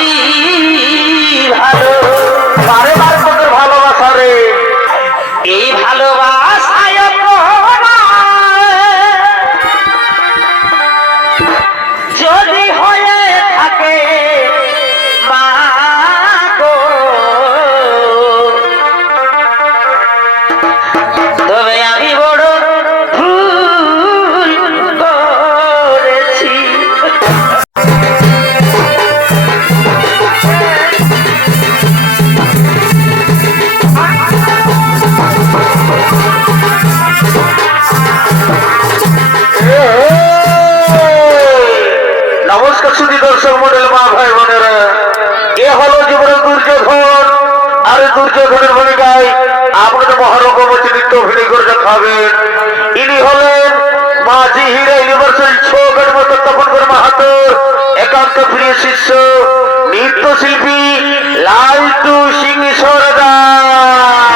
বেশি ভালো বারে বারে তোদের ভালোবাসা রে এই ভালোবাসায় যদি হয়ে থাকে মা গো তবে আমি বড় ভুল করেছি নমস্কার সুধী দর্শক মন্ডল মা ভাই বোনেরা এ হলো জীবনের দুর্যোধন আর দুর্যোধনের ভূমিকায় আপনাদের মহারকম নৃত্য অভিনয় করে দেখাবেন ইনি হলেন মাঝি হিরা ইউনিভার্সাল ছোকের মতো তপনগর মাহাতো একান্ত প্রিয় শিষ্য নৃত্যশিল্পী লালটু সিং সরদার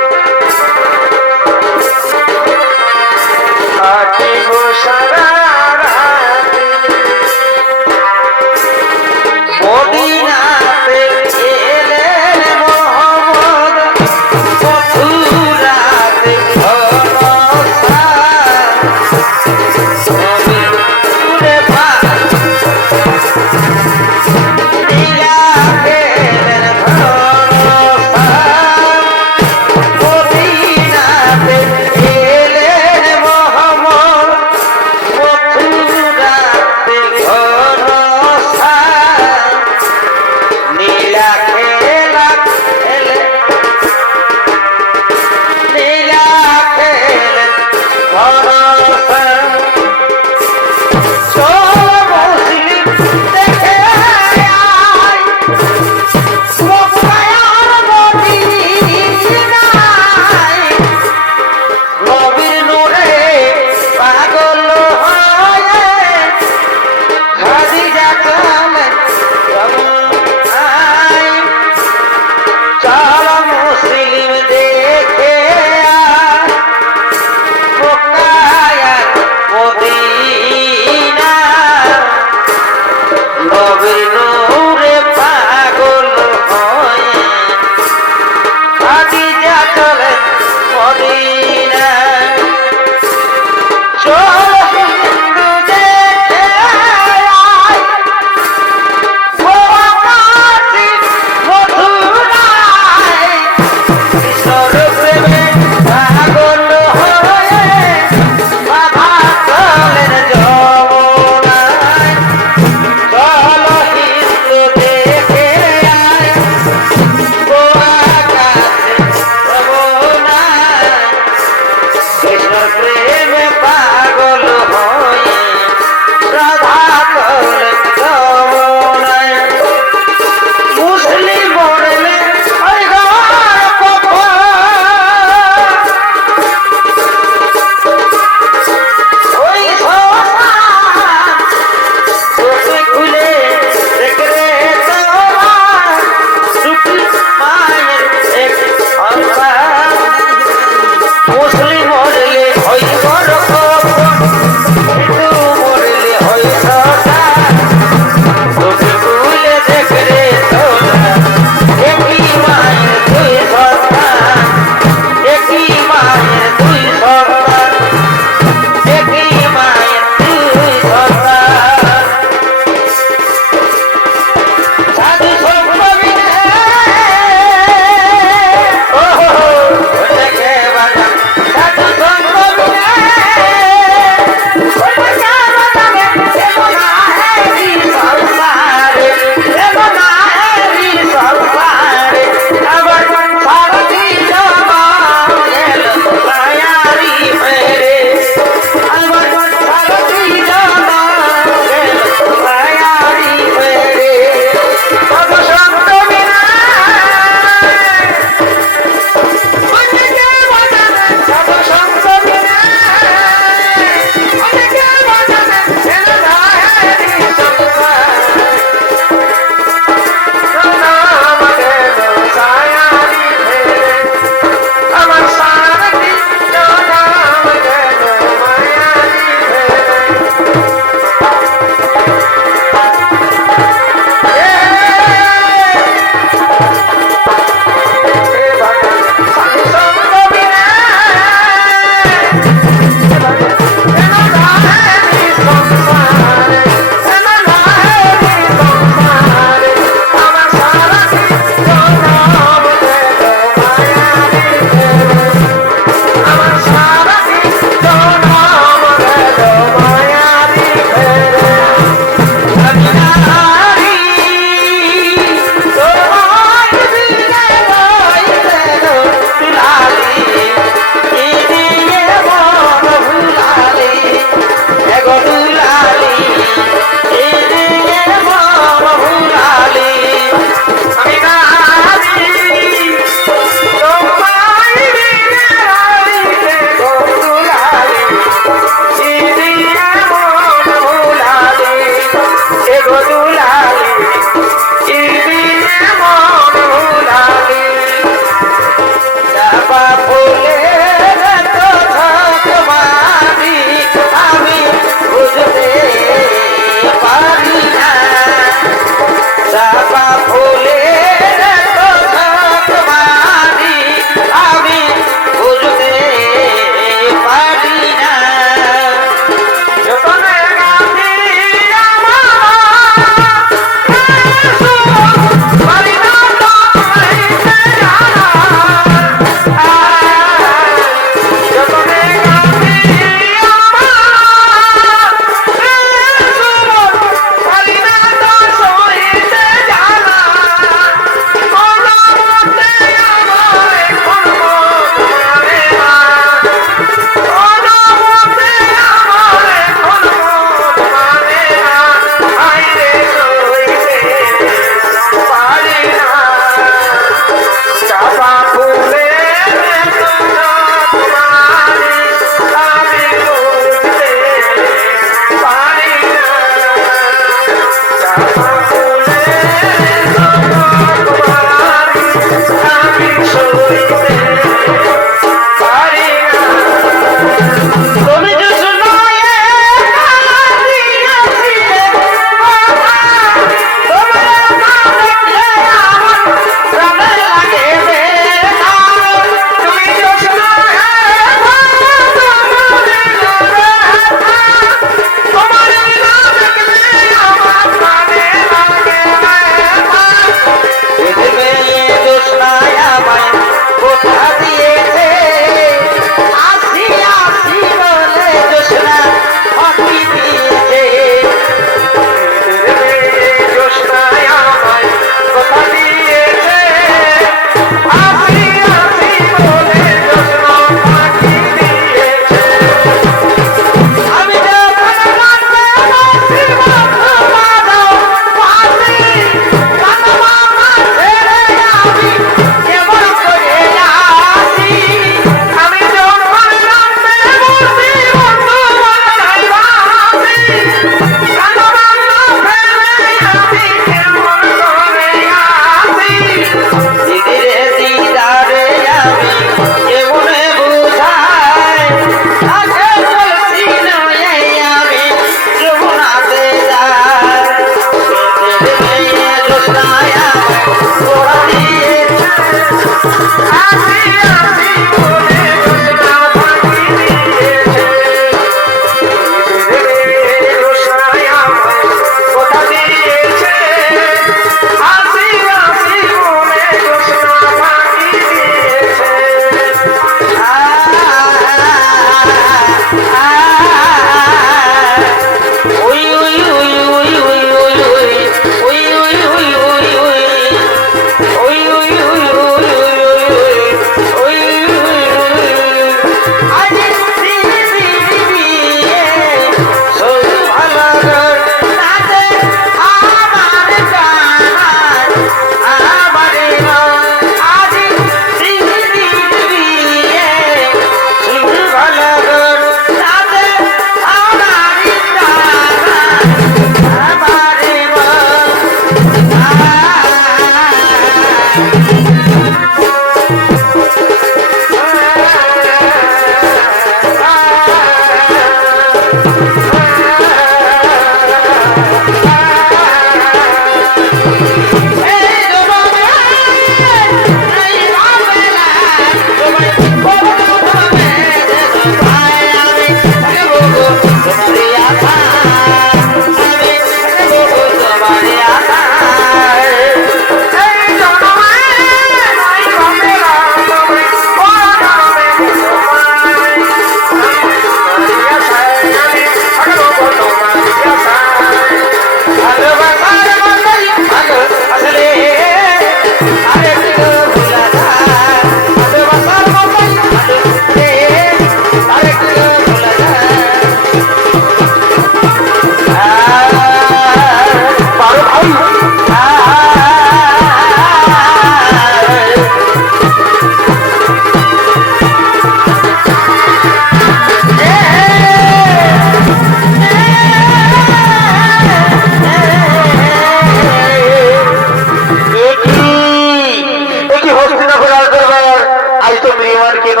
গেলেন কেন?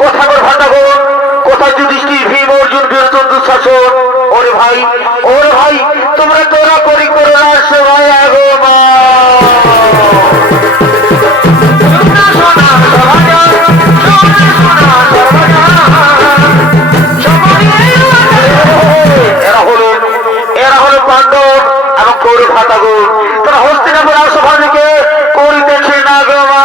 কোথা করে ভান্ডাগর, কোথায় যুধিষ্ঠির, ভীম, অর্জুন, বীরচন্দ্র, দুঃশাসন? ওরে ভাই, ওরে ভাই, তোমরা তোরা করি করো না সবাই আগো মা। এরা হলো পাণ্ডব এবং কৌরব ভাতাগর। তারা হস্তিনাপুর সভা থেকে করিতেছে না গো মা।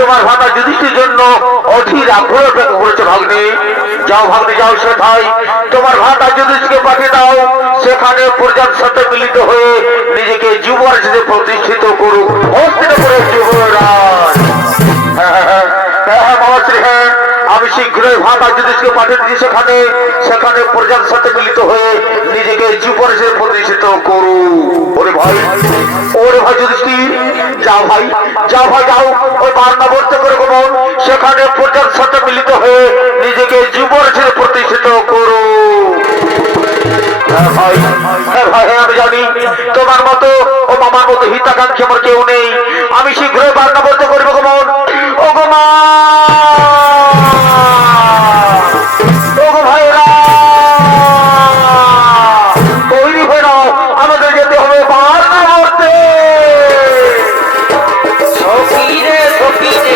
তোমার ভাতা যুধিষ্ঠির জন্য অধীর আগ্রহ করেছে ভাগ্নে। যাও ভাগ্নে যাও, সেথায় তোমার ভাতা যুধিষ্ঠিরকে পাঠিয়ে দাও, সেখানে প্রজার সাথে মিলিত হয়ে নিজেকে যুবরাজ হিসেবে প্রতিষ্ঠিত করুক, হস্তিনাপুরের যুবরাজ। হ্যাঁ, আমি শীঘ্রই ভাতা যুধিষ্ঠিরকে পাঠিয়ে দিচ্ছি সেখানে, সেখানে প্রজার সাথে মিলিত হয়ে নিজেকে যুবরাজ হিসেবে প্রতিষ্ঠিত করু। ওরে ভাই, ওরে ভাই যুধিষ্ঠির, যাও ভাই, যাও ভাই, যাও ওই বার্নাবর্ত করে গোপন সেখানে প্রজার সাথে মিলিত হয়ে নিজেকে যুবরাজ হিসেবে প্রতিষ্ঠিত করু। ভাই, ভাই, আমি জানি তোমার মতো ও মামার মতো হিতাকাঙ্ক্ষী আমার কেউ নেই। আমি শীঘ্রই বার্নাবর্ত করবো গোপন। ও গো মা, ও গো ভাইরা, তৈরি হয়ে নাও, আমাদের যেতে হবে বার্নাবর্তে। সখী রে, সখী রে,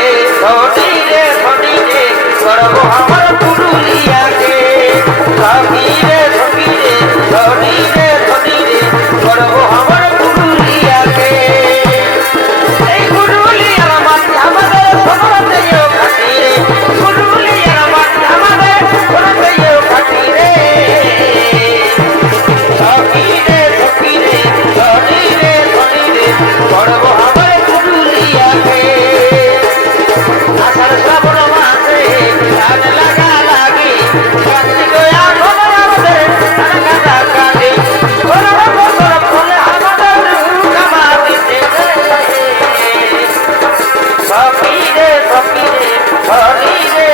করবো আমার পুরুলিয়াকে সখী রে ধনী রে করবো আমার পুরুলিয়াকে এই পুরুলিয়ার মাটি আমাদের সোনাতেও ঘাটি রে পুরুলিয়ার মাটি আমাদের সোনাতেও ঘাটি রে সখী রে ধনী রে করবো আমার পুরুলিয়াকে আষাঢ় শ্রাবণ মাসে ধান লাগা লাগি কার্তিক আঘন আমাদের ধান কাটা কাটে করব বছর ফুলে আমাদের কামাতে সখী রে ধনী রে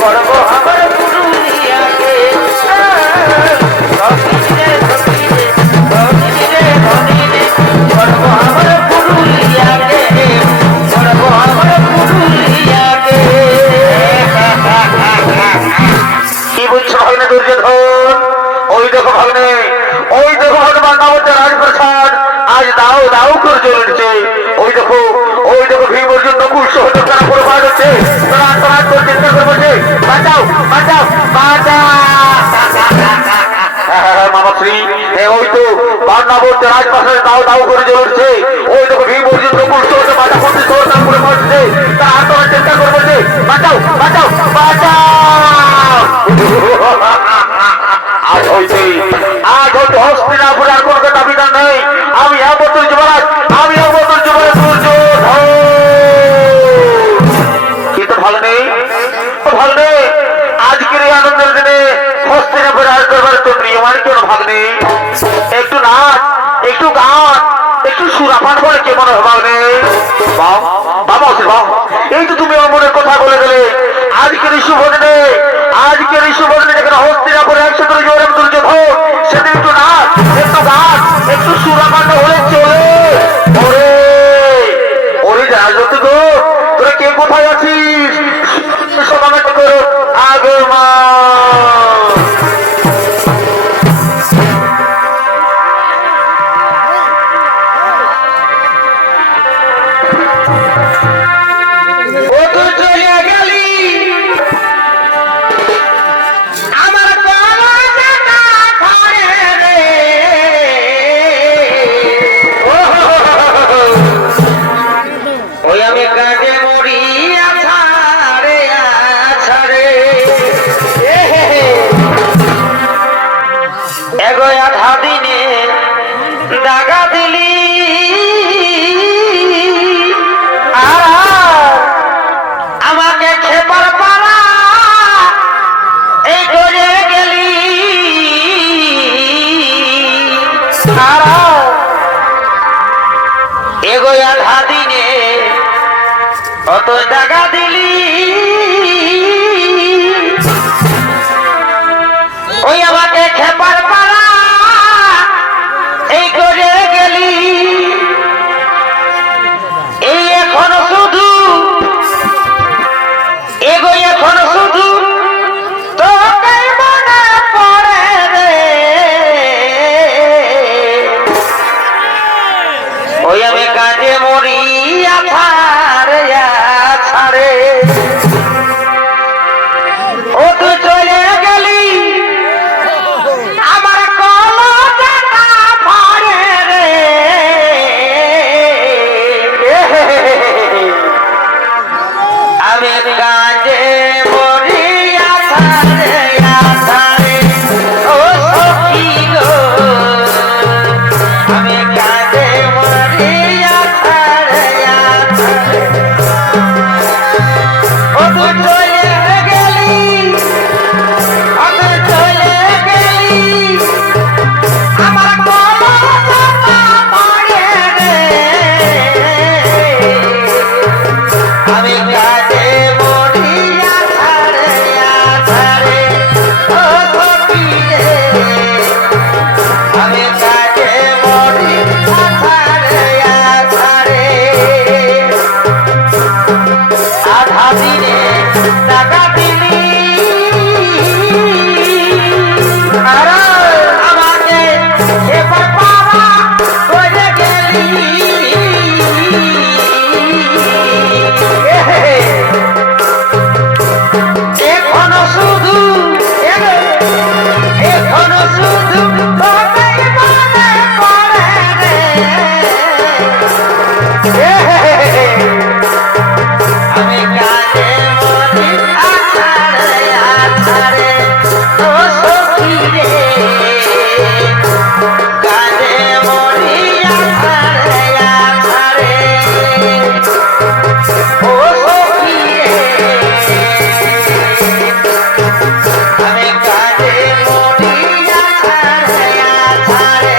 করব আমার পুরুলিয়াকে সখী রে ধনী রে করব আমার পুরুলিয়াকে করব আমার পুরুলিয়াকে কি বলছো ভাগ্নে দুর্যোধন ওই দেখো ভাগ্নে হনুমান নামতে রাজপ্রসাদ আজ দাও দাও করে চলেছে ওই দেখো ভীম অর্জুন নকুল সহযোগ তারা পুরো পার হচ্ছে তারা আত্মরাজ করে চিন্তা করে বলছে বাঁচাও মামাশ্রী ওই তো বান্নাবর্তে রাজপ্রাসাদে দাও দাও করে চলেছে ওই দেখো ভীম অর্জুন নকুল সহযোগ বাধা করছে সহযোগ করে পড়ছে তারা আত্মরাজ চিন্তা করে বলছে বাঁচাও আজ হইতে হস্তিনাপুর আর কোন কথা বিধান নেই আমি অবতর যুবরাজ দুর্যোধন কিন্তু ভালো নেই আজকের এই আনন্দের দিনে হস্তিনাপুর রাজ দরবারে তোর নিয়মানি কেন ভাগ নেই একটু নাচ একটু গান একটু সুরাপান করে কে মনে ভাগ নেই বাবা এই তো তুমি আমার মনের কথা বলে গেলে আজকের এই শুভ দিনে যেখানে হস্তিনাপুরে একসাথে জোরে দুর্যোধন সেদিন একটু নাচ একটু গান একটু সুরাপান হলে চলে ওরে রাজত্ব গো তোরা কে কোথায় আছিস সমাবেত করো আগে মা দাগা দিলি আমাকে খেপার পারা এই করে গেলি এগোয় আধা দিনে অত দাগা দিলি ওই আমাকে খেপার পারা এই করে গেলি এই এখন শুধু তোকে মনে পড়ে রে ওই আমি কাজে মরি ছাড়ে ও তুই চলে গেলি আমার কলটা পড়ে রে আমি কাজে মরি ছাড়ে ও সখী গো আমি কাজে মরি ছাড়ে ও তুই চলে গেলি আমার কলটা পড়ে রে আমি কাজে মরিয়া ছাড়ে ও সখী রে আমি কাজে মরিয়া ছাড়ে আধা দিনে টাকা দিলি আর আমাকে এবার পাওয়া করে গেলি আমি কাজে মরি আছাড়ে আছাড়ে ও সখী রে কাজে মরি আছাড়ে আছাড়ে ও সখী রে আমি কাজে মরি আছাড়ে আছাড়ে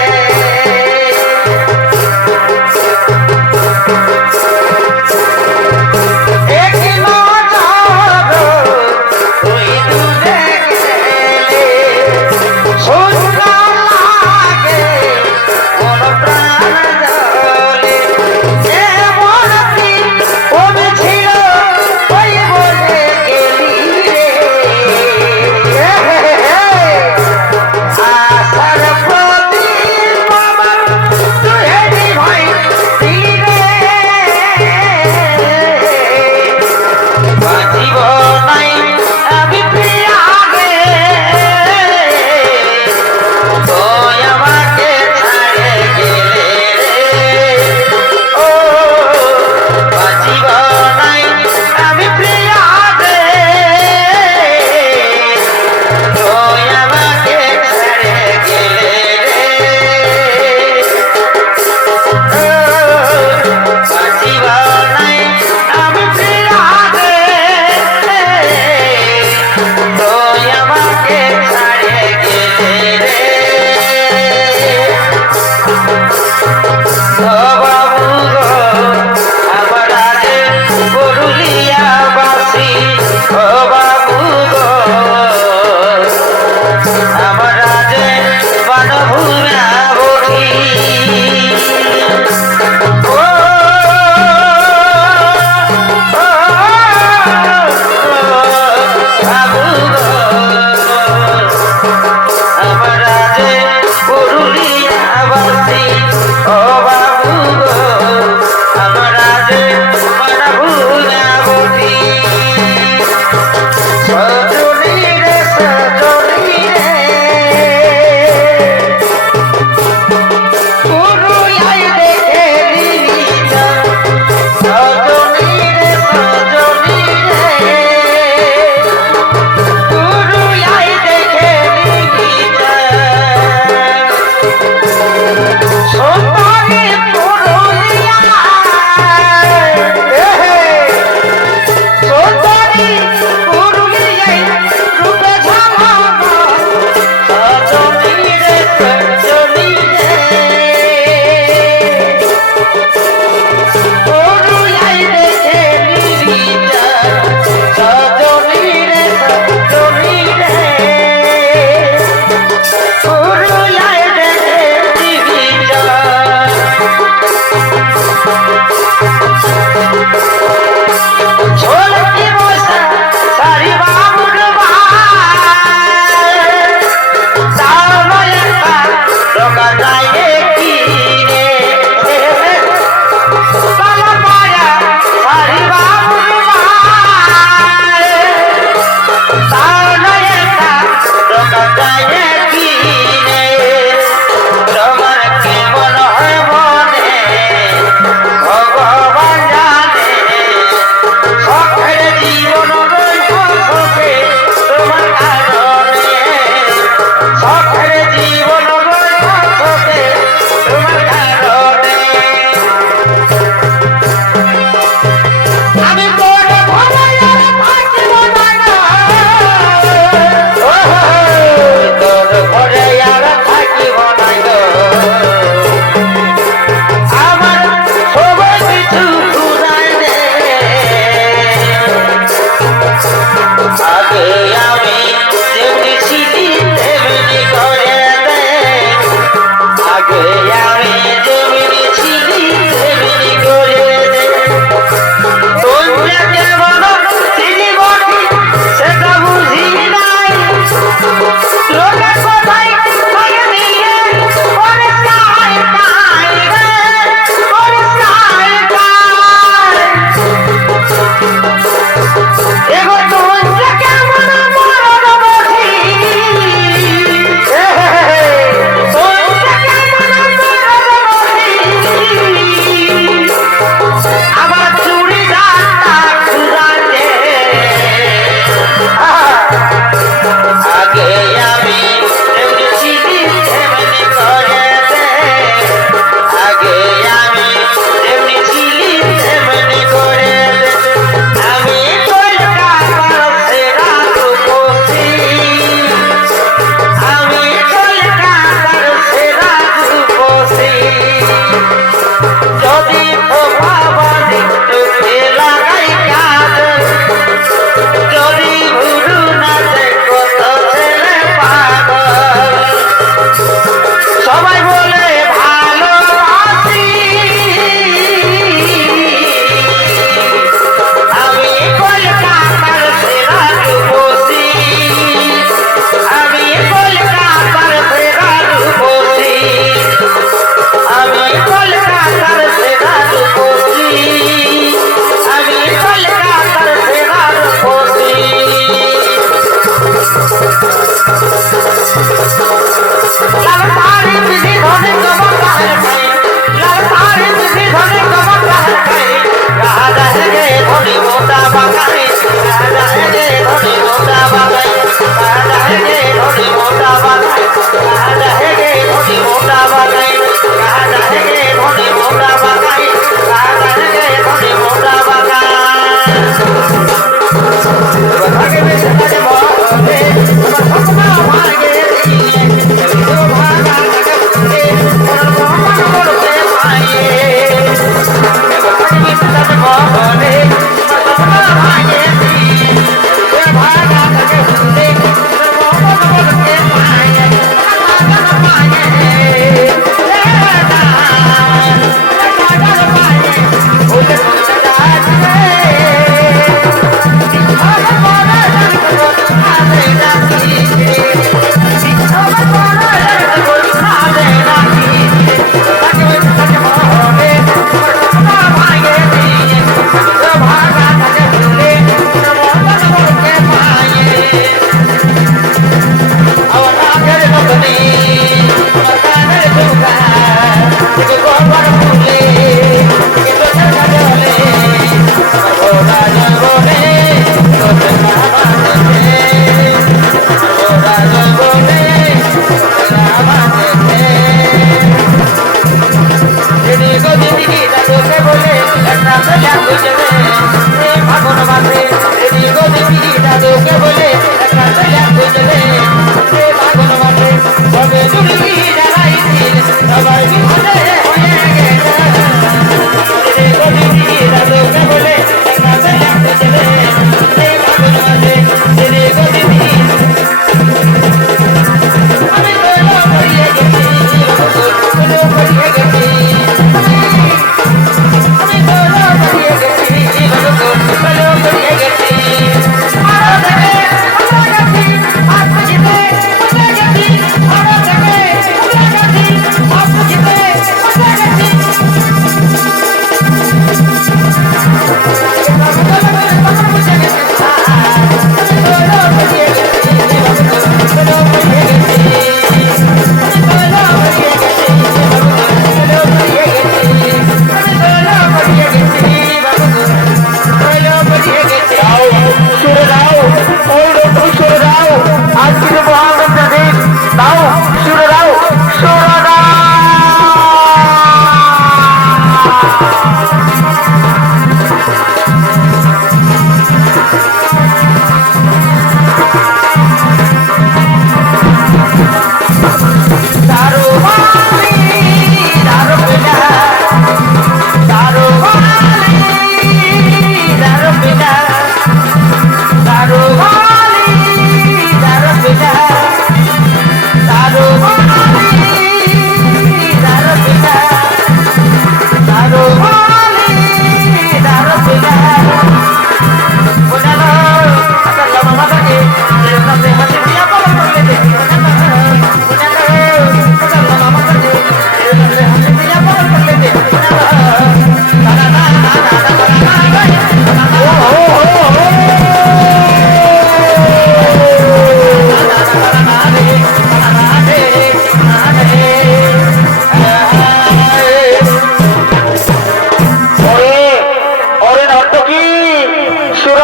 এগো তোমরা কেমন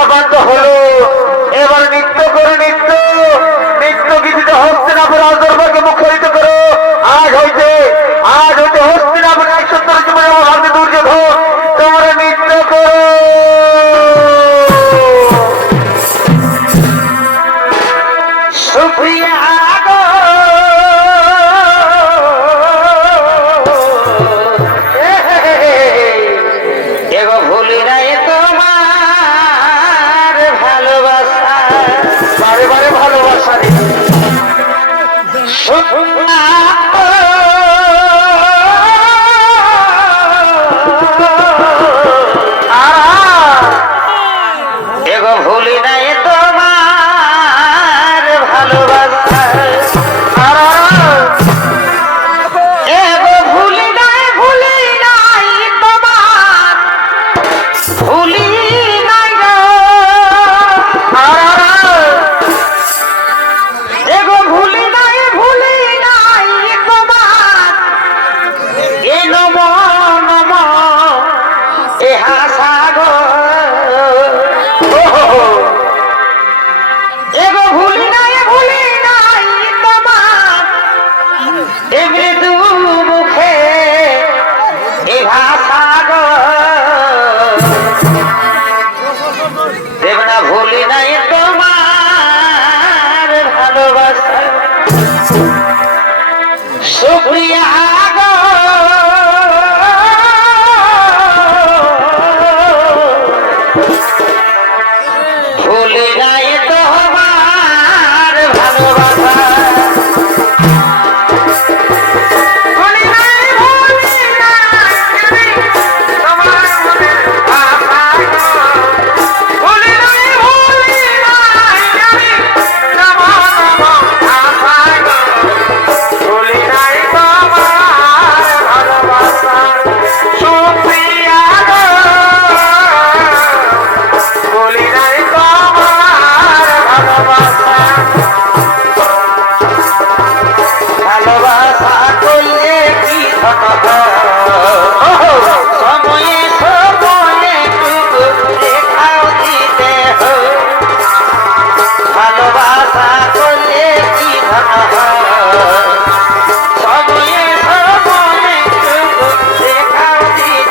সূত্রকান্ত হলো। এবার নৃত্য করে নৃত্য নৃত্য গীতিতে হস্তিনাপুর রাজদরবারকে মুখরিত করো। আজ হইতে হস্তিনাপুর 170 জীবনে ভারতে দুর্যোধন তোমরা নৃত্য করো। সুপ্রিয়া গো এগো ভুলি নাই তোমার ভালোবাসা বারে বারে ভালোবাসা রে। সুপ্রিয়া গো, এগো ভুলি নাই তোমার ভালোবাসা এগো ভুলি নাই তোমার ভুলি নাই গো এগো ভুলি নাই তোমার এ নম নম এ হাসা গো এগো ভুলি নাই তোমার এ মৃদু মুখে এ ভাষা গো দেবনা ভুলি নাই তোমার ভালোবাসা সুপ্রিয়া গো ভুলি নাই তোমার ভালোবাসা ভুলি নাই তোমার ভালোবাসা ভুলি নাই ভুলি নাই তোমার ভালোবাসা সুপ্রিয়া গো ভুলি নাই তোমার ভালোবাসা ভালোবাসা করলে কি সময়ে টুকু দেখাও দিতে ভালোবাসা করলে কি সময়ে টুকু দেখাও দিতে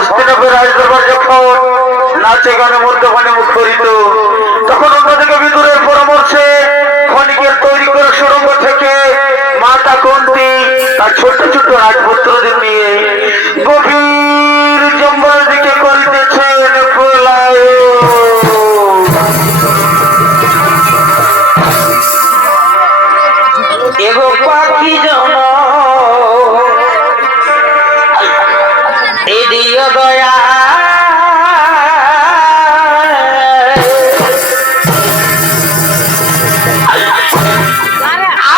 হস্তিনাপুর রাজদরবার যখন নাচে গানে মদ্যপানে মুখরিত, তখন অন্যদিকে বিদুরের পরামর্শে ক্ষণিকের তৈরি করা সুড়ঙ্গ থেকে মাতা কুন্তী তার ছোট ছোট রাজপুত্রদের নিয়ে গভীর জঙ্গলের দিকে করিতেছেন পলায়ন। এগো পাখি জন দিও দয়া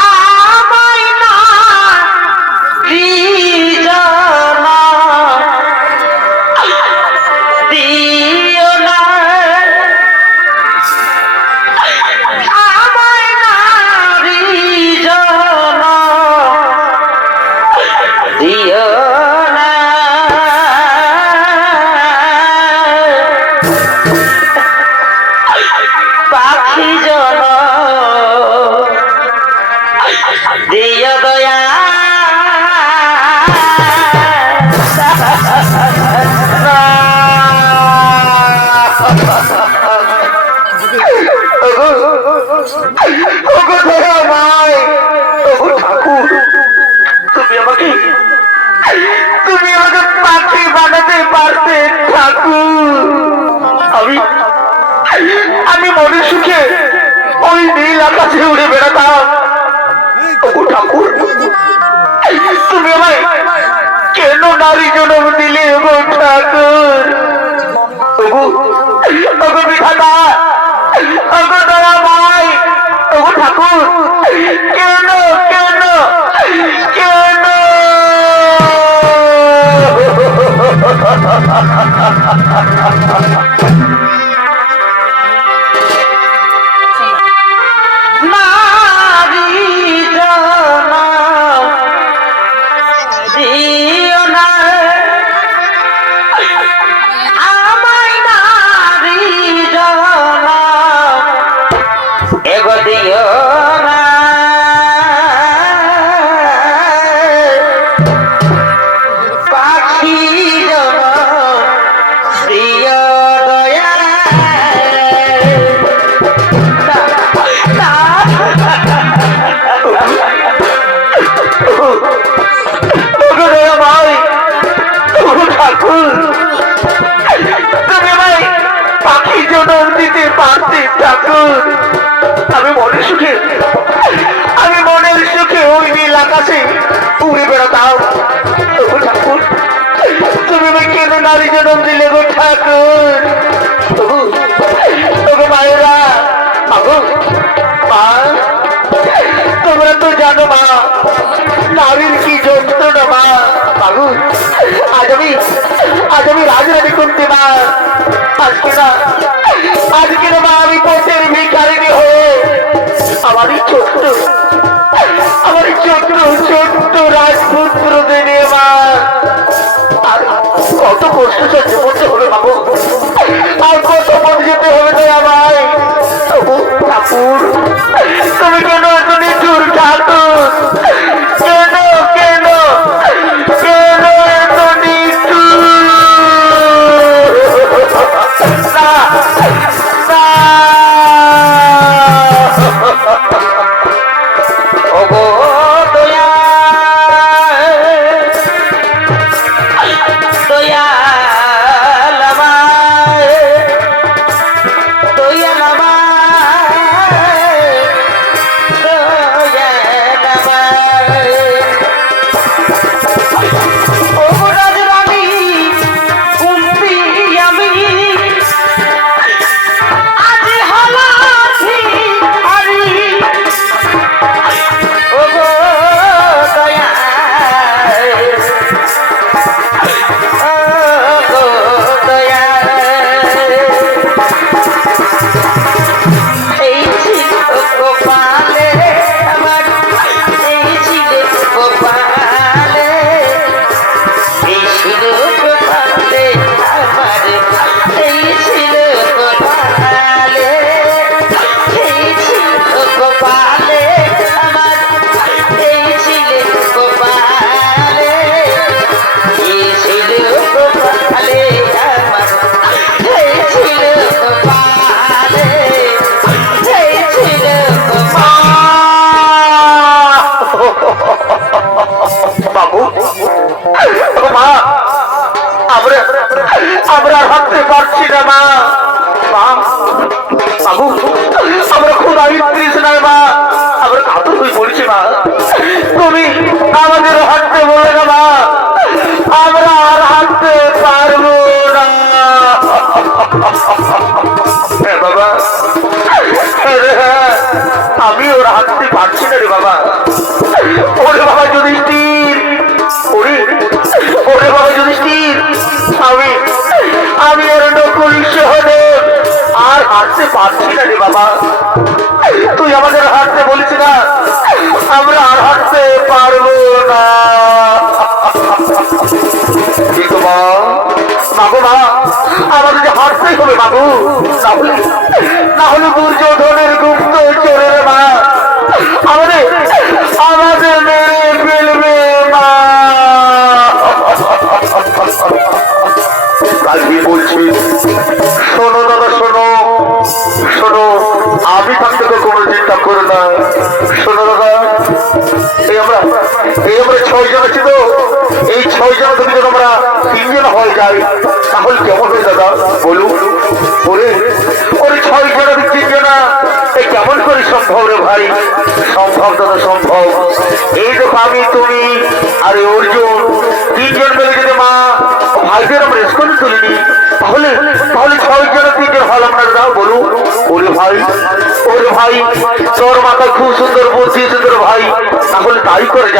আমায় না দিজনা দিও না আমায় না দিজনা দিও না পাখি জন দিও দয়া ওগো দয়া মাই, ওগো ঠাকুর, তুমি আমাকে পাখি বানাতে পারতে ঠাকুর। আমি মনের সুখে ওই নীল আকাশে উড়ে বেড়াতাম। ওগো ঠাকুর, তুমি আমায় কেন নারী জন্ম দিলে ওগো ঠাকুর? ওগো ওগো বিধাতা, ওগো দয়া মাই, ওগো ঠাকুর, কেন কেন কেন? নারী জনা দিও না আমায় নারী জনা এগো দিও না পাখি জন দিও দয়া ওগো দয়া মাই, ওগো ঠাকুর, তুমি আমায় পাখি জন্ম দিতে পারতে ঠাকুর। আমি মনের সুখে ওই নীল আকাশে উড়ে বেড়াতাম। ওগো ঠাকুর, তুমি আমায় কেন নারী জন্ম দিলে গো ঠাকুর? ওগো মায়েরা, আগো মা, তোমরা তো জানো মা, নারীর কি যন্ত্রণা মা। বাবু, আজ আমি রাজরানী করতে মা, আজকে না মা আমি পথের ভিখারিণী হয়ে আমারই ছোট্ট ছোট্ট রাজপুত্রদের নিয়ে মা আর কত কষ্ট সহ্য করতে হবে বাবু, আর কত পথ যেতে হবে তো আমায়। ঠাকুর, তুমি কেন এত নিঠুর ঠাকুর? কেন কেন কেন এত নিঠুর? না, না। ওগো দয়া দয়া তুমি আমাদের হাঁটতে বলে না মা, আমরা আর হাঁটতে পারবো না। হ্যাঁ বাবা, হ্যাঁ, আমি ওরা হাঁটতে পারছি না রে বাবা। ওরে বাবা যুধিষ্ঠির, ওরে বাবা যুধিষ্ঠির, আমি ওর নকুল সহদেব আর হাঁটতে পারছি না রে বাবা। তুই আমাদের হাঁটতে বলিস না, আমরা আর হাঁটতে পারবো না। কিন্তু মা, মাগো মা, আমাদের যে হাঁটতেই হবে বাবু, না হলে দুর্যোধনের গুপ্ত চোরের মা আমাদের মেরে ফেলবে মা। কালকে বলছি, শোনো দাদা, শোনো শোনো, আমি থাকতে তো কোনো চিন্তা করো না। শোনো দাদা, এই আমরা 6 জন আছি তো, এই 6 জন যদি আমরা 3 জন হয়ে যাই তাহলে কেমন হয় দাদা বলুন? ওরে 6 জন 3 জনা এই কেমন করে সম্ভব রে ভাই? সম্ভব দাদা, সম্ভব। এই দেখো আমি, তুমি আর অর্জুন 3 জন মিলে যদি মা ভাইদের আমরা স্কুলে তুলিনি তাহলে 6 জন 3 জন হল আমরা দাদা বলুন। ওরে ভাই তোর মাথায় খুব সুন্দর বুদ্ধি, সুন্দর ভাই, তাহলে তাই করে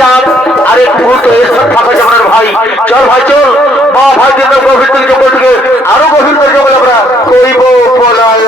যাক, আর এক মুহূর্ত এর সাথে থাকা যাবে না ভাই। চল ভাই চল, মা ভাই দিন গভীর থেকে জঙ্গল থেকে আরো গভীর করে জঙ্গল আমরা কইব পলায়।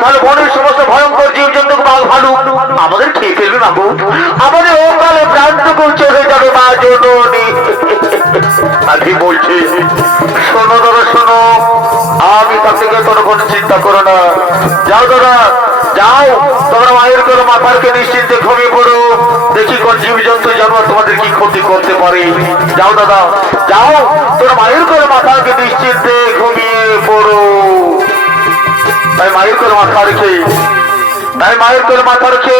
তাহলে বনের সমস্ত ভয়ঙ্কর জীবজন্তু বাঘ ভালুক আমাদের খেয়ে ফেলবে বাবু, আমাদের ওকালে প্রাণটুকু চলে যাবে মা জননী। আমি বলছি শোনো দাদা, শোনো, আমি তার থেকে তোর কোনো চিন্তা করো না। যাও দাদা যাও, তোমরা মায়ের করে মাথারকে নিশ্চিন্তে ঘুমিয়ে পড়ো, দেখি কোন জীবজন্তু জানোয়ার তোমাদের কি ক্ষতি করতে পারে। যাও দাদা যাও, তোর মায়ের করে মাথাকে নিশ্চিন্তে ঘুমিয়ে পড়ো। তাই মায়ের করে মাথা রেখে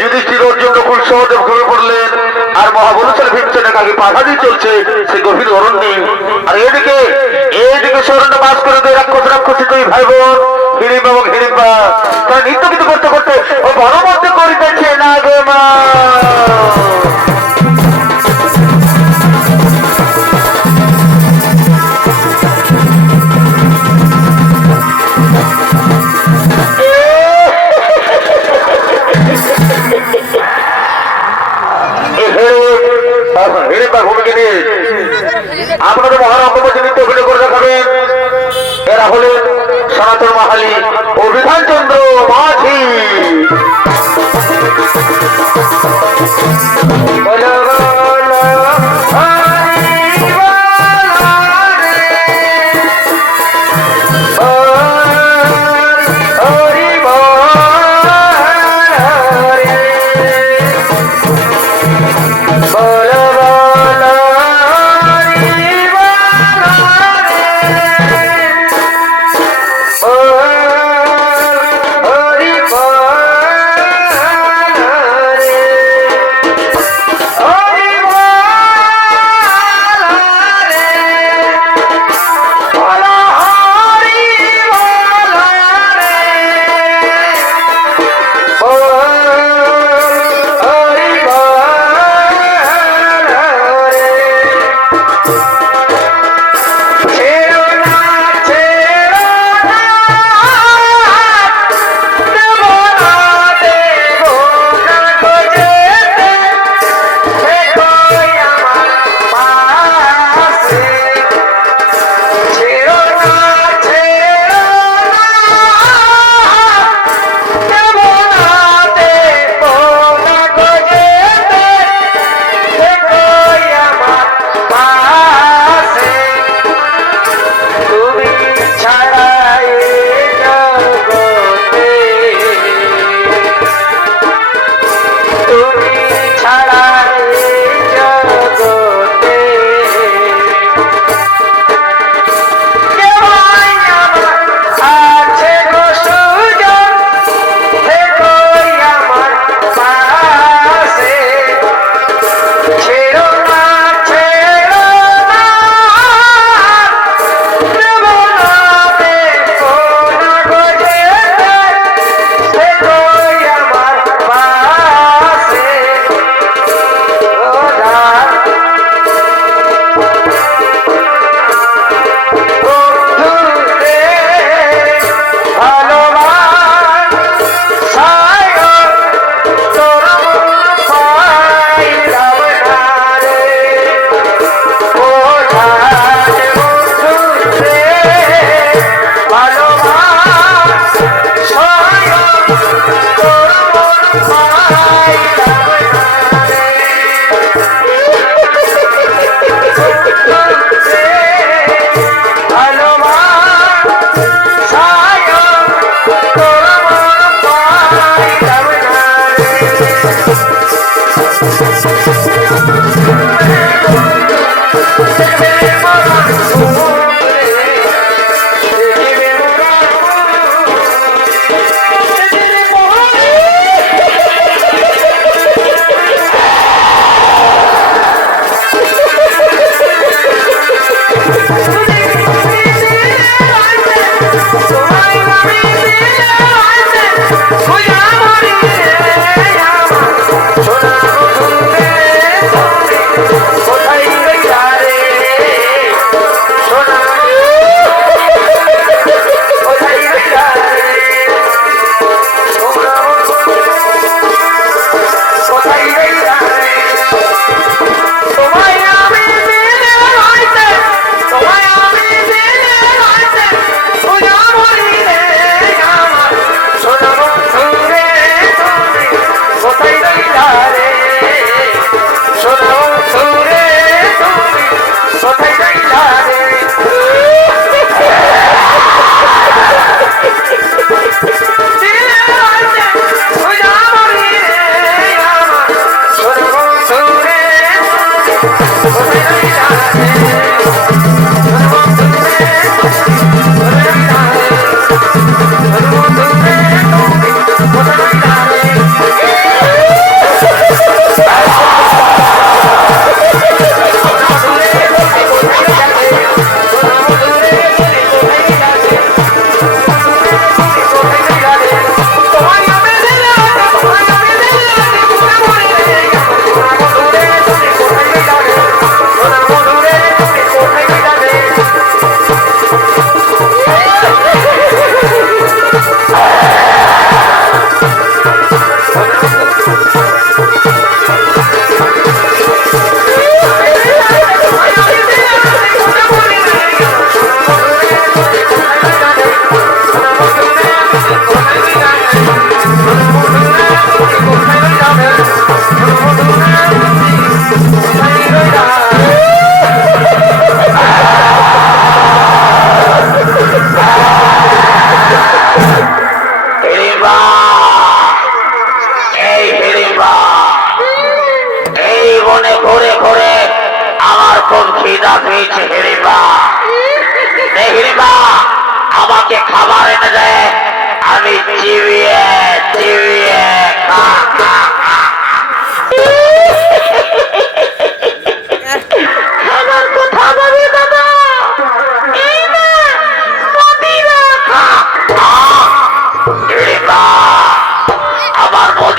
যুধিষ্ঠির অর্জুন নকুল সহদেব ঘুমিয়ে পড়লেন। আর মহাবলশাল ভীমসেনের আগে পাঠা দিয়ে চলছে সে গভীর অরণ্যে। আর এদিকে অরণ্য বাস করে দুই রাক্ষসী দুই ভাই বোন হিড়িম্বা এবং হিড়িম্বা তারা নৃত্য কিন্তু করতে করতে ও বনমধ্যে করিতেছে না গে মা। আপনাদের মহারাজকে নৃত্য ভিডিও করে দেখাবেন। এরা হলেন সনাতন মাহালি ও বিধানচন্দ্র মাঝি।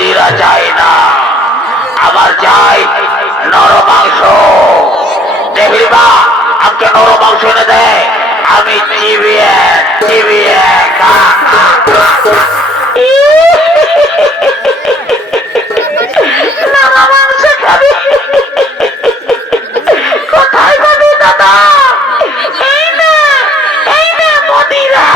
মদিরা চাই না, আমার চাই নর মাংস। দেখবি মা আমাকে নর মাংস এনে দে, আমি চিবিয়ে চিবিয়ে খা খা খা খা। নর মাংস খাবি? কোথায় পাবি দাদা? এই নে মদিরা।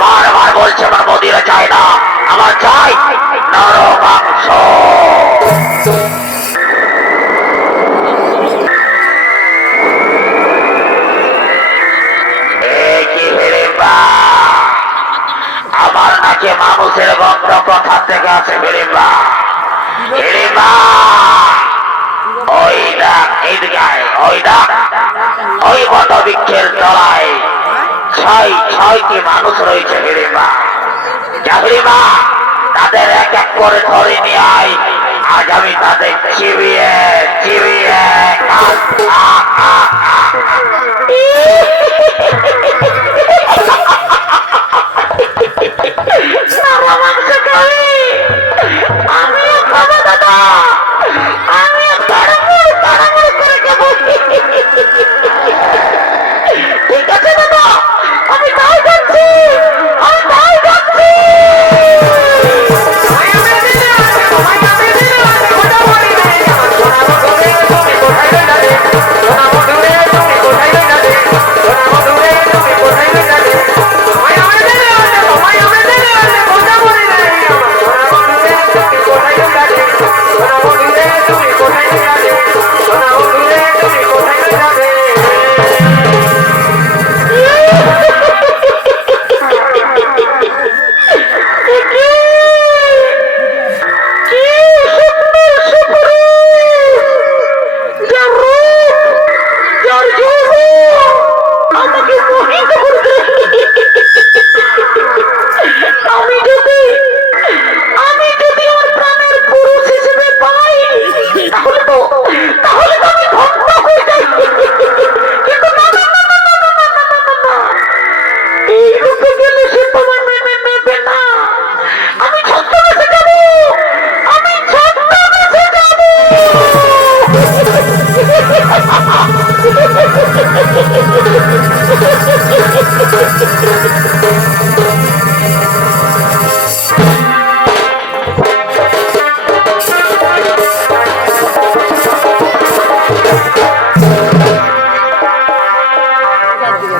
বারবার বলছে আমার মদিরা চাই না, আমার চাই নর মাংস। আমার নাকে মানুষের গন্ধ কোথা থেকে আছে হিড়িম্বা? হিড়িম্বা ওই ডাক, এইদিকে আয়, ওই ডাক, ওই বট বৃক্ষের তলায় ছয়টি মানুষ রয়েছে হিড়িম্বা। যা হিড়িম্বা, তাদের এক এক করে ধরে নিয়ে আয়, আজ আমি তাদের চিবিয়ে চিবিয়ে আমিও খাবো দাদা, আমিও তাড়াহুড়ো তাড়াহুড়ো করে খাবো। ঠিক আছে দাদা, আমি তাই যাচ্ছি, আমি তাই যাচ্ছি।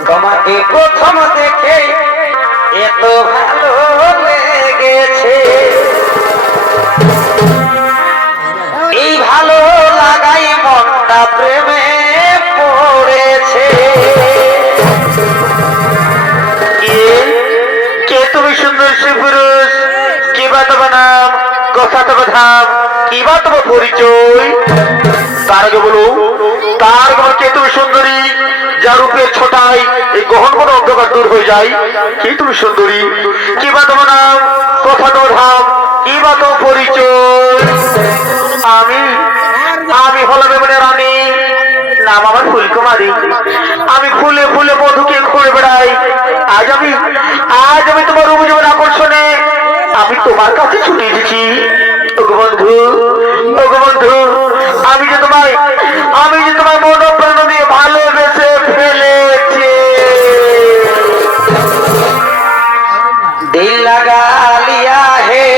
তোমাকে প্রথম দেখে এত ভালো লেগেছে, এই ভালো লাগাই মনটা প্রেমে পড়েছে। কে তুমি সুন্দর পুরুষ? কি বা তোমার নাম, কথা তোমার ধাম, কি বা তোমার পরিচয়? তার আগে বলো, তার আগে বলো, কে তুমি সুন্দরী যার রূপের ছোটাই এই গহন কোন অন্ধকার দূর হয়ে যায়? কি তুমি সুন্দরী? কি বা তোমার নাম, কথা তোমার ধাম, কি বা তোমার পরিচয়? আমি আমি হলাম এমনি রানী, নাম আমার ফুলকুমারী। আমি ফুলে ফুলে মধুকে ঘুরে বেড়াই। আজ আমি তোমার রূপজীবন আকর্ষণে আমি তোমার কাছে ছুটে এসেছি। ওগো বন্ধু, ওগো বন্ধু, আমি যে তোমায় মন প্রাণ দিয়ে ভালোবেসে ফেলেছি। दिल लगा लिया है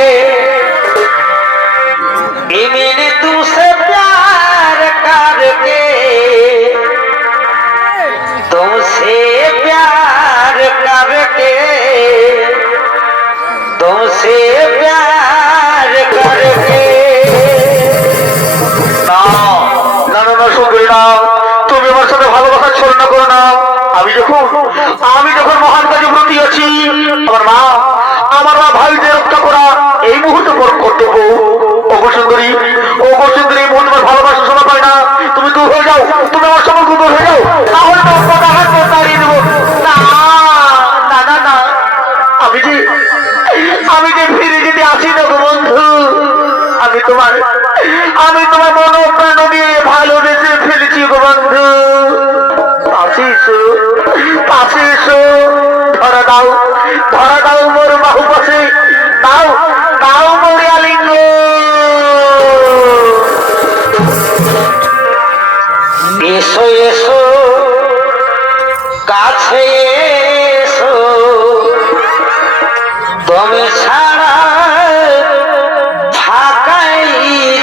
मैंने तुमसे प्यार करके, तुमसे प्यार करके, तुमसे प्यार करके। না না না না সুন্দরী না, তুমি আমার সাথে ভালোবাসার ছলনা করো না। আমি যখন মহান কাজে ব্রতী আছি, আমার মা ভাইদের রক্ষা করা এই মুহূর্তে বড় কর্তব্য। ওগো সুন্দরী, ওগো সুন্দরী, এই মুহূর্তে আমার ভালোবাসা শোনা পায় না। তুমি দূর হয়ে যাও, তুমি আমার সম্পর্ক দূর হয়ে যাও, তাহলে তো কথা হাত তাড়িয়ে দেবো। না না না না, আমি যে ফিরে যেতে আসি না গো বন্ধু। আমি তোমার মন প্রাণ দিয়ে ভালোবেসে ফেলেছি গো বন্ধু। পাশে এসো, ধরা দাও মোর বাহু পাশে, দাও দাও মরিয়া লিঙ্গ। এসো এসো কাছে এসো তুমি ছাড়া ফাঁকাই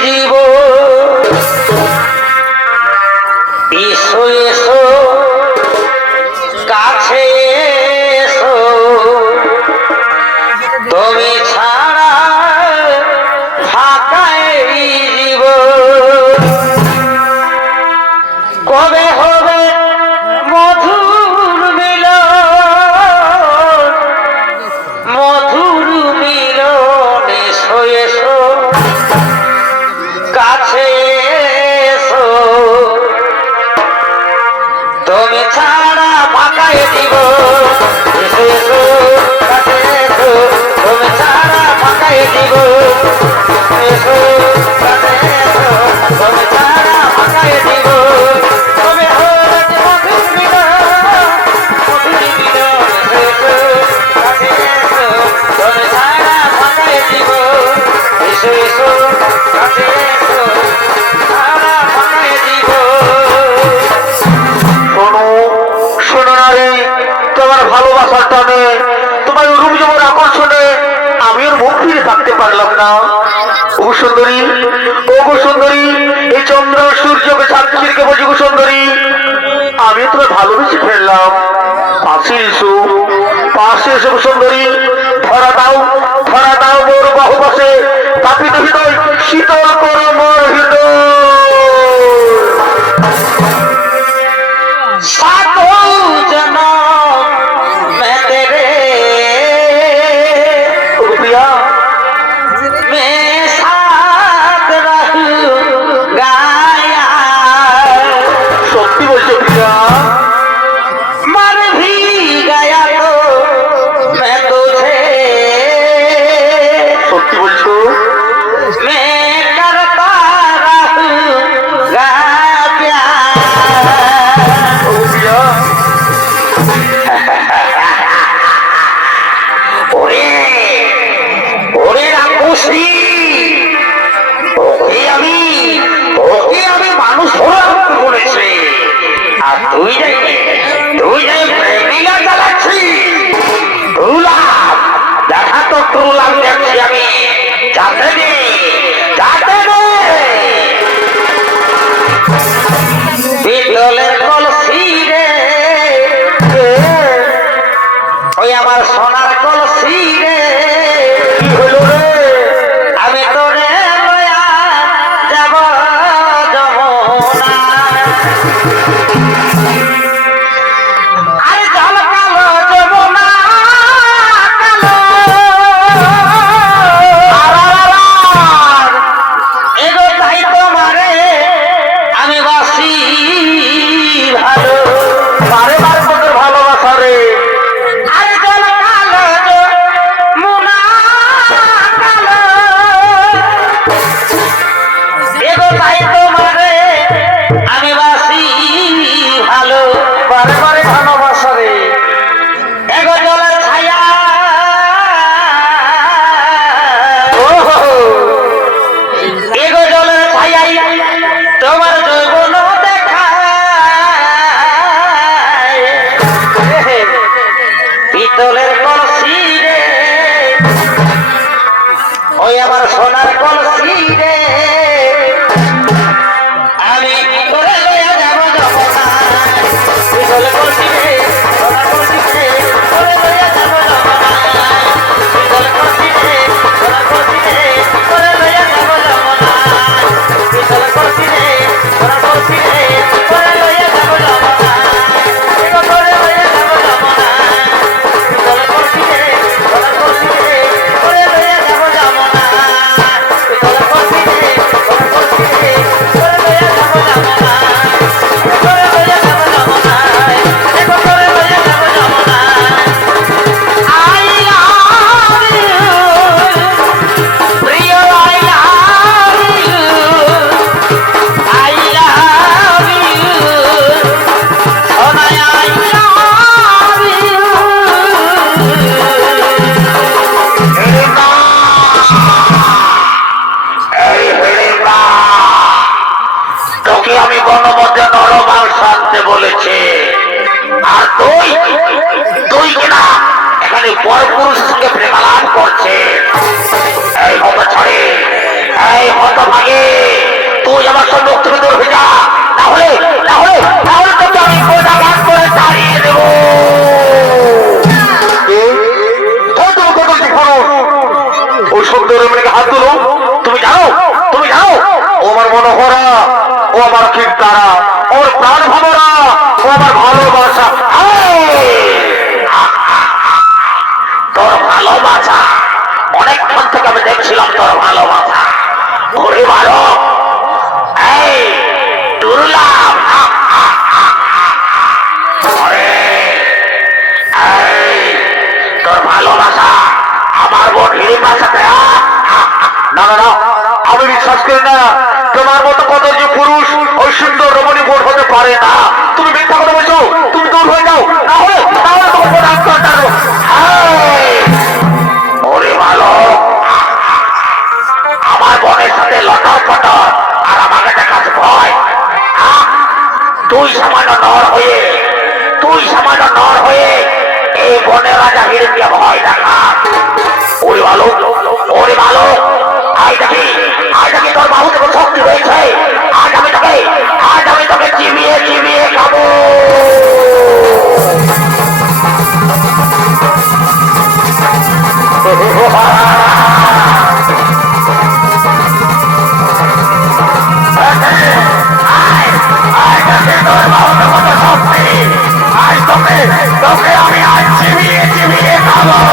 দিব। এসো এসো কাছে এসো তুমি ছাড়া ফাঁকাই দিব। কবে হবে মধুর মিলন, মধুর মিলন। এসো এসো কাছে এসো তুমি ছাড়া ফাঁকাই দিব। এসো এসো কাছে এসো তুমি ছাড়া ফাঁকাই দিব। এসো কাছে এসো তুমি ছাড়া ফাঁকাই দিব। তবে হোক মধুর মিলন, মধুর মিলন। এসো কাছে এসো তুমি ছাড়া ফাঁকাই দিব। এসো এসো কাছে এসো ছাড়া ফাঁকাই দিব। শোনো শোনো নারী, তোমার ভালোবাসার টানে, তোমার রূপ যেমন আকর্ষণে আমি ওর মুখ ফিরে থাকতে পারলাম না। ও সুন্দরী, ও গো সুন্দরী, এই চন্দ্র সূর্যকে সাক্ষীকে বলছি গো সুন্দরী, আমি তোমায় ভালোবেসে ফেললাম। পাশে এসো, পাশে এসো গো সুন্দরী, ধরা দাও মোর বাহু পাশে, তাপিত হৃদয় শীতল করো মোর হৃদয়। सातों जन्म मैं तेरे ও প্রিয়া, में साथ रहूंगा यार। সত্যি বলছো প্রিয়া? मर भी गया तो मैं तुझे, সত্যি বলছো? मैं करता रहूंगा प्यार। ও প্রিয়া, ওরে ওরে রাক্ষসী, ওকে আমি মানুষ ধরা বলেছি, আর তুই যাই প্রেমিকা চালাচ্ছি। দেখা তো তুলাম দেখছি আমি। যাতে দে পিতলের কলসি রে, ওই আমার সোনার কলসি রে, কি হলো রে? আমি তোরে লয়া যাব যমুনায়। আরে জল কালো যমুনা কালো, এগো তাই তোমারে আমি বাসি ভালো। বারে বারে তোদের ভালোবাসা রে। আরে জল কালো তুই আমার সম্মুখ থেকে দূর হয়ে যা, তাহলে তাহলে তাহলে তোকে আমি গোদাবাদ করে তাড়িয়ে দেবো। ওই সুন্দর রমণীকে হাত তুলো। তুমি জানো ও আমার মনোহরা, ও আমার কীর্তারা, ওর প্রাণ ভাবরা, ও আমার ভালোবাসা। তোর ভালোবাসা অনেকক্ষণ থেকে আমি দেখছিলাম, তোর ভালোবাসা। ওরে ভালো এই দুর্লভ, তোর ভালোবাসা আমার বোন হিড়িম্বার সাথে। না না না, আমি বিশ্বাস করি না তোমার মতো কত যে পুরুষ ওই সুন্দর রমণী বোন হতে পারে না। তুমি মিথ্যা কথা বলছো, তুমি দূর হয়ে যাও, না হলে তোমার বোন আত্মহত্যা করো। ওরে ভালো আমার বোনের সাথে লটর পটর, আর আমাকে দেখাস ভয়। তুই সামান্য নর হয়ে এই বনের রাজা হিড়িম্বকে ভয় দেখা। ওরে ভালো আজ দেখি তোর বাবু থেকে শক্তি হয়েছে। আজ আমি তোকে চিবিয়ে চিবিয়ে খাবো। তোকে আমি আজ চিবিয়ে চিবিয়ে খাবো।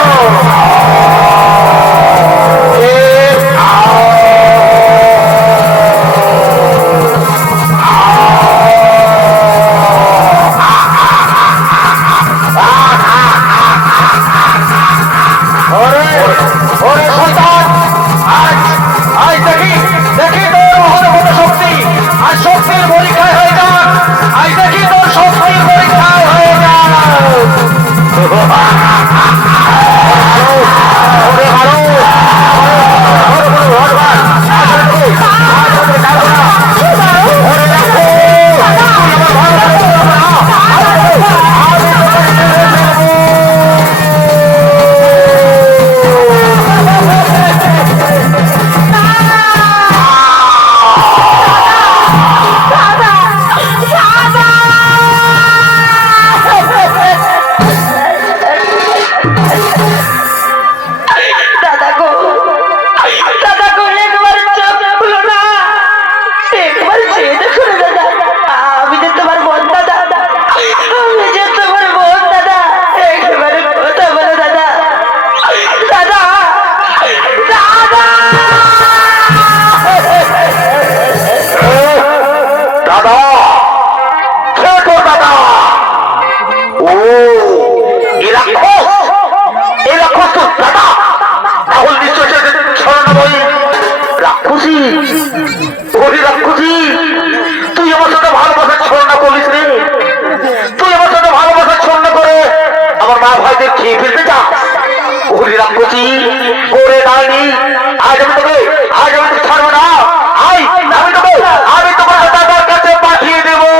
আমি তোমার দাদার কাছে পাঠিয়ে দেবো।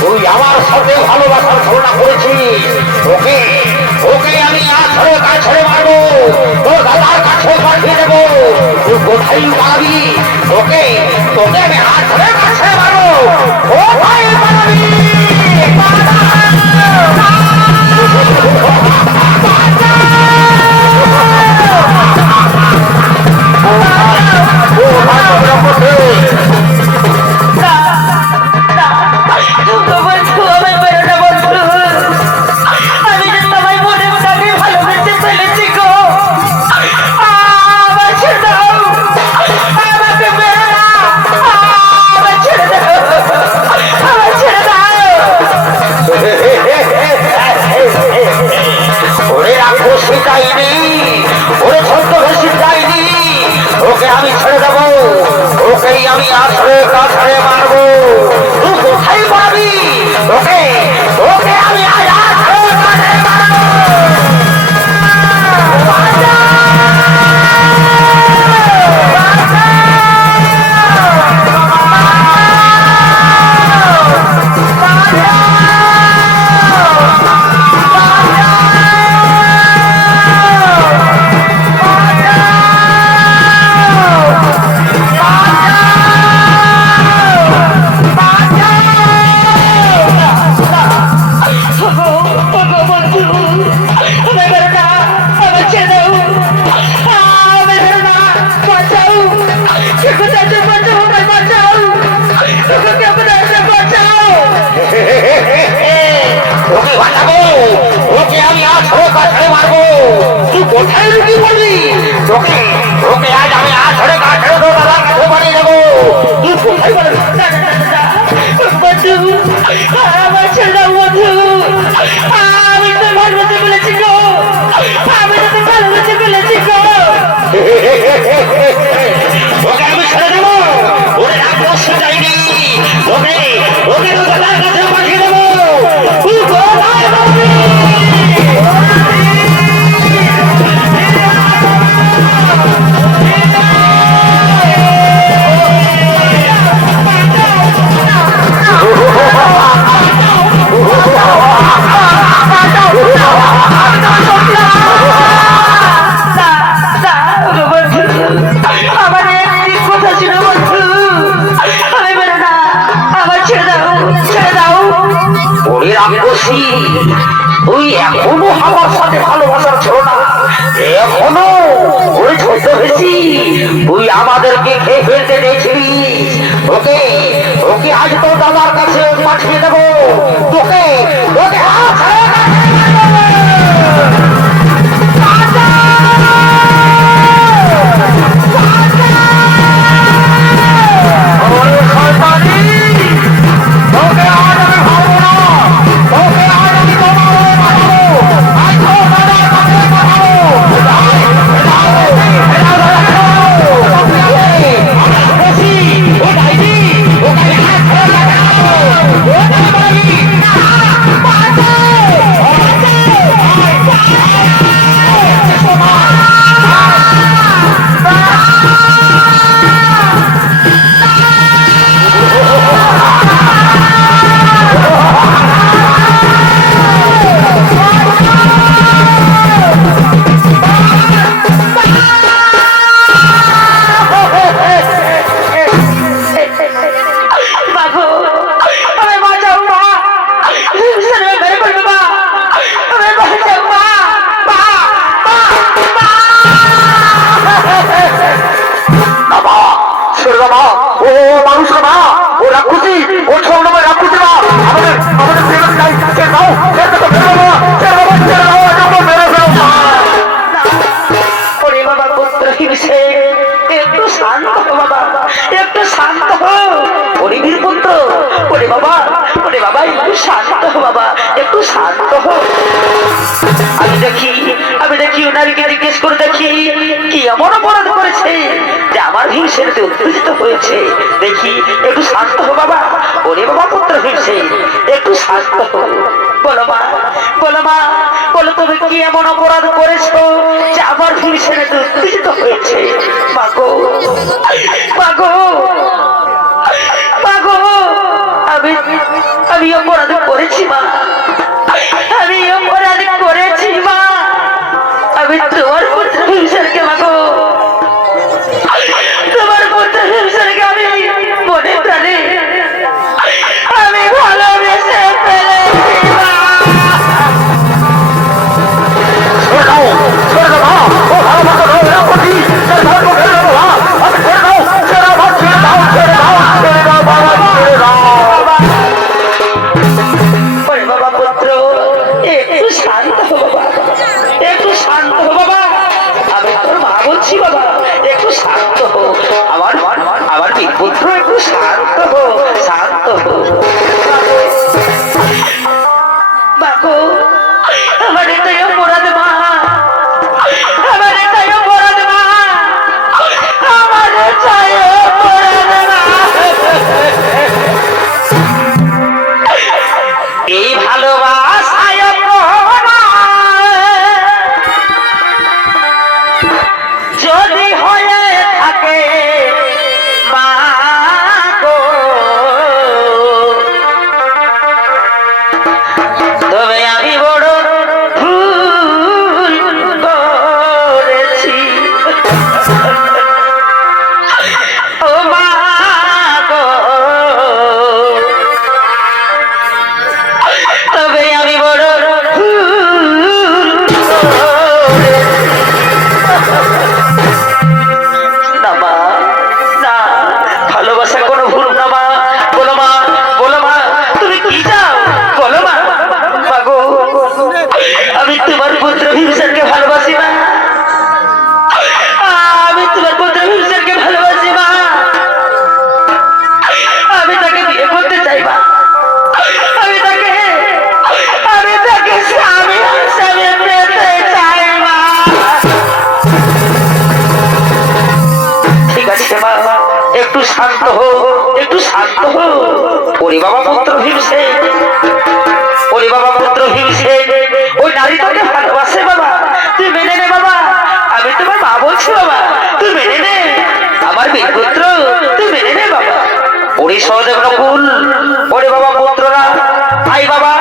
তুই আমার সাথে ভালোবাসার ঘটনা করেছিস, ওকে আমি কাছে মারবো, তোর দাদার কাছে পাঠিয়ে দেবো। তুই কোথায় পাবি? তোকে আমি কাছে মারবো, কোথায় পাবি? ওকে আমি ছেড়ে দেবো, ওকেই আমি আসরে কাছে মারবো। বন্ধু আমার ছেড়ে দাও বন্ধু আমি তো ভালোবাসে ফেলেছি গো আমি তো ভালোবাসে ফেলেছি গো ওকে আমি ছেড়ে দেবো ওরে আর কষ্ট চাইনি ওকে ওকে তো তার কাছে পাঠিয়ে দেবো আমার একটি কথা ছিল বন্ধু আমি বেরো না আমার ছেড়ে দাও ওরে রাক্ষসী তুই এখনো আমার সাথে ভালোবাসার ছিল না এখনো ওই ছোট হয়েছি তুই আমাদেরকে খেয়ে ফেলতে দিয়েছিলিস ওকে ওকে আজ তো দাদার কাছে পাঠিয়ে দেবো তোকে তোকে একটু শান্ত হো হরিবীর পুত্র ওরে বাবা একটু শান্ত হো বাবা একটু শান্ত হো আমি দেখি ওনারিকে জিজ্ঞেস করে দেখি কি এমন অপরাধ করেছে যে আমার ভীমসেনতে উত্তেজিত হয়েছে দেখি একটু শান্ত হো বাবা ওরে বাবা পুত্র ভীমসেন একটু শান্ত হো বলো মা বলো তুমি কি এমন অপরাধ করেছো যে আমার ভীমসেনতে উত্তেজিত হয়েছে মাগো আমি অপরাধ করেছি মা আমি অপরাধ করেছি মা আমি তোমার পুত্র ভীমসেনকে মাগো তোমার পুত্র ভীমসেনকে আমি মনে প্রাণে আমি ভালোবেসে ফেলেছি মা পুত্র একটু শান্ত হো বাকো আমার এটাই অপরাধ মা আমার এটাই অপরাধ মা আমার এটাই অপরাধ মা এই ভালোবাসায় যদি হয়ে থাকে একটু শান্ত হো, একটু শান্ত হো। ওরে বাবা পুত্র ভীমসেন, ওরে বাবা পুত্র ভীমসেন, ওই নারী তোকে ভালোবাসে বাবা, তুই মেনে নে বাবা। আমি তোমার মা বলছি বাবা, তুই মেনে নে। আমার বীরপুত্র, তুই মেনে নে বাবা। ওরে সহদেব নকুল, ওরে বাবা পুত্ররা, আই বাবা,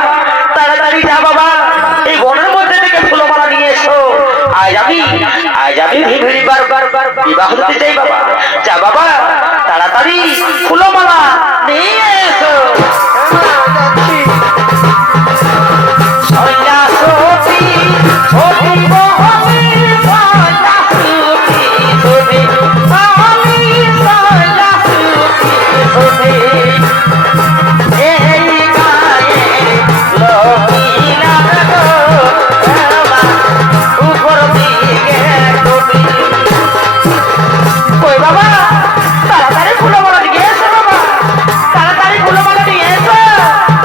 তাড়াতাড়ি যা বাবা, এই বনের মধ্যে থেকে ফুলমালা নিয়ে এসো। আজ আমি ভিড়ি বারবার বিবাহ দিতে চাই বাবা। যা বাবা, তাড়াতাড়ি ফুলমালা নিয়ে এসো। সন্ন্যাসী, সতী বহনী, সন্ন্যাসী, সতী বহনী, সন্ন্যাসী, সতী। এই গায়ে লকিলা গো, উপর দিকে টুটি। কই বাবা, তাড়াতাড়ি ফুলমালা নিয়ে এসো বাবা, তাড়াতাড়ি ফুলমালা নিয়ে এসো,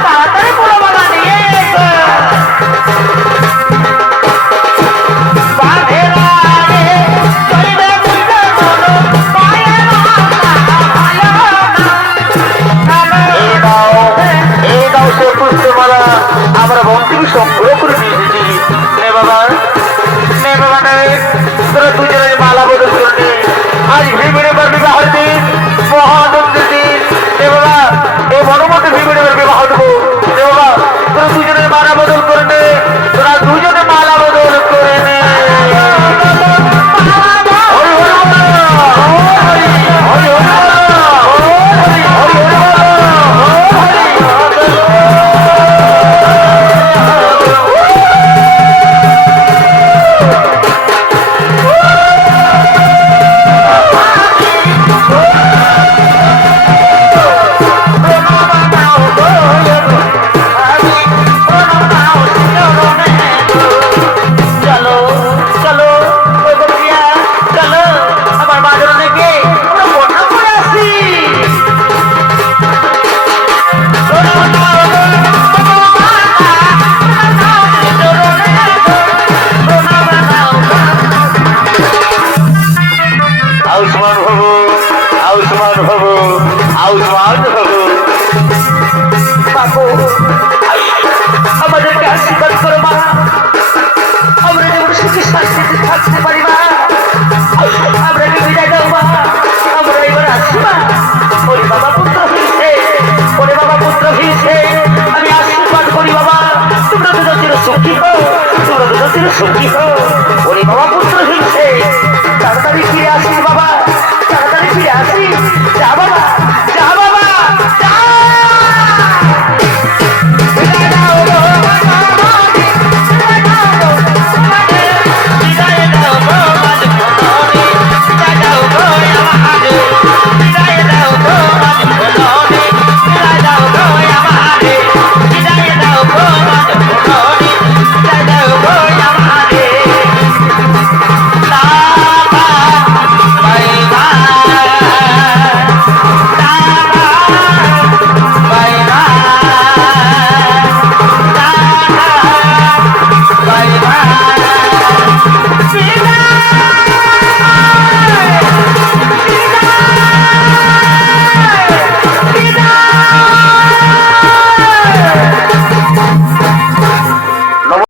তাড়াতাড়ি ফুলমালা নিয়ে এসো। বাঁধেরা রে, চলবে বুঝতে বলো, পায়ে রাখা ভালো না। এই দাও সে পুষ্পমালা, আমরা বন্ধুকে সংগ্রহ করে নিয়ে এসেছি। নে বাবা, নে বাবা, নে। তোরা দুজনে মালা বদল করলি। আজ ভীমের বিবাহের দিন, মহানন্দের দিন। নে বাবা, এই মনোমতে ভীমের বিবাহ দেবো। নে বাবা, তোরা দুজনে মালা বদল করে নে, তোরা দুজনে মালা বদল করে নে। হরি হরি বল, হরি হরি হরি বল, হরি হরি হরি বল, চলো চলো ও বকরিয়া, চলো আমার বাজার থেকে আমরা বন্যা করে আসি। আয়ুষ্মান ভব, আয়ুষ্মান ভব, আয়ুষ্মান ভব। বাবু, আমাদেরকে আশীর্বাদ করো মা, আমরা যেমন সুখী শান্তিতে থাকতে পারি মা। আমরা বিদায় দাও মা, আমরা এবার আসি মা। ওরে বাবা পুত্র হয়েছে, ওরে বাবা পুত্র হয়েছে, আমি আশীর্বাদ করি বাবা, তোমরা দুজন চির সুখী হো, তোমরা দুজন চির সুখী হো। ওরে বাবা পুত্র হয়েছে, তাড়াতাড়ি ফিরে আসো